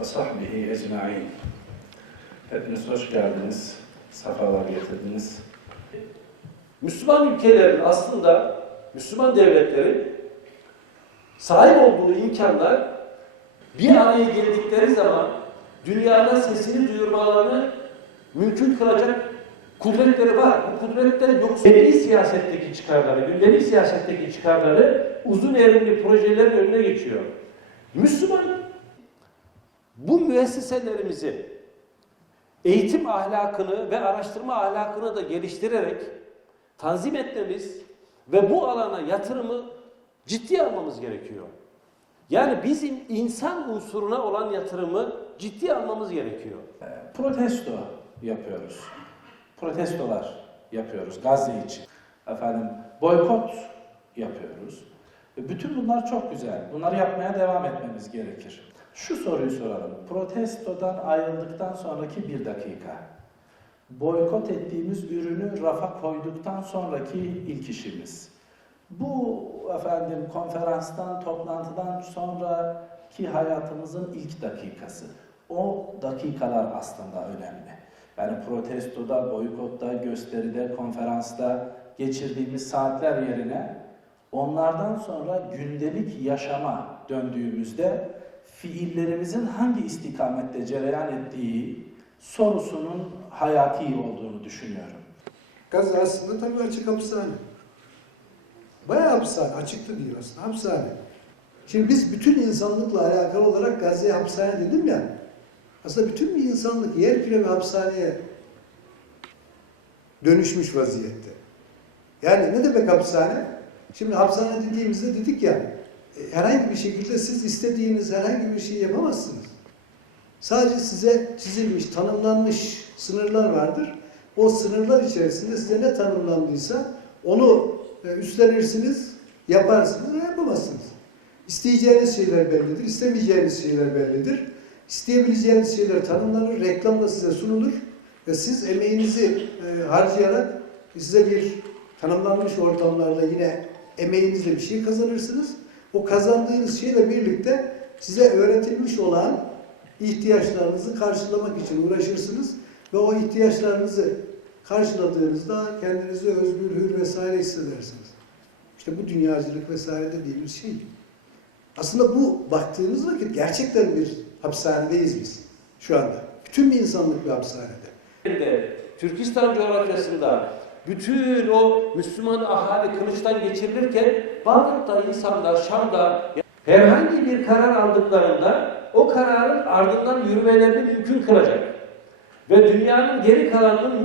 ve sahbihi ecma'in. Hepiniz hoş geldiniz, sefalar getirdiniz. Müslüman ülkelerin aslında Müslüman devletlerin sahip olduğu imkanlar bir araya geldikleri zaman dünyada sesini duyurmalarını mümkün kılacak kudretleri var. Bu kudretler yoksa gündelik siyasetteki çıkarları, gündelik siyasetteki çıkarları uzun erimli projelerin önüne geçiyor. Müslüman bu müesseselerimizi eğitim ahlakını ve araştırma ahlakını da geliştirerek tanzim etmemiz ve bu alana yatırımı ciddiye almamız gerekiyor. Yani bizim insan unsuruna olan yatırımı ciddiye almamız gerekiyor. Protesto yapıyoruz. Protestolar yapıyoruz Gazze için. Efendim boykot yapıyoruz. Bütün bunlar çok güzel. Bunları yapmaya devam etmemiz gerekir. Şu soruyu soralım. Protestodan ayrıldıktan sonraki bir dakika. Boykot ettiğimiz ürünü rafa koyduktan sonraki ilk işimiz. Bu efendim konferanstan, toplantıdan sonraki hayatımızın ilk dakikası. O dakikalar aslında önemli. Yani protestoda, boykotta, gösteride, konferansta geçirdiğimiz saatler yerine onlardan sonra gündelik yaşama döndüğümüzde fiillerimizin hangi istikamette cereyan ettiği sorusunun hayati olduğunu düşünüyorum. Gazze aslında tabii açık hapishane. Bayağı hapishane, açık da değil aslında, hapishane. Şimdi biz bütün insanlıkla alakalı olarak Gazze'ye hapishane dedim ya, aslında bütün bir insanlık yer küre hapishaneye dönüşmüş vaziyette. Yani ne demek hapishane? Şimdi hapishane dediğimizde dedik ya, herhangi bir şekilde siz istediğiniz herhangi bir şey yapamazsınız. Sadece size çizilmiş, tanımlanmış sınırlar vardır. O sınırlar içerisinde size ne tanımlandıysa onu e, üstlenirsiniz, yaparsınız ve yapamazsınız. İsteyeceğiniz şeyler bellidir, istemeyeceğiniz şeyler bellidir. İsteyebileceğiniz şeyler tanımlanır, reklamla size sunulur ve siz emeğinizi e, harcayarak size bir tanımlanmış ortamlarda yine emeğinizle bir şey kazanırsınız. O kazandığınız şeyle birlikte size öğretilmiş olan ihtiyaçlarınızı karşılamak için uğraşırsınız ve o ihtiyaçlarınızı karşıladığınızda kendinizi özgür, hür vesaire hissedersiniz. İşte bu dünyacılık vesaire dediğimiz şey. Aslında bu baktığınız vakit gerçekten bir hapishanedeyiz biz şu anda. Bütün bir insanlık bir hapishanede. de Türkistan coğrafyasında bütün o Müslüman ahali kılıçtan geçirilirken Bağdat'ta insanlar Şam'da herhangi bir karar aldıklarında o kararın ardından yürümelerini mümkün kılacak. Ve dünyanın geri kalanının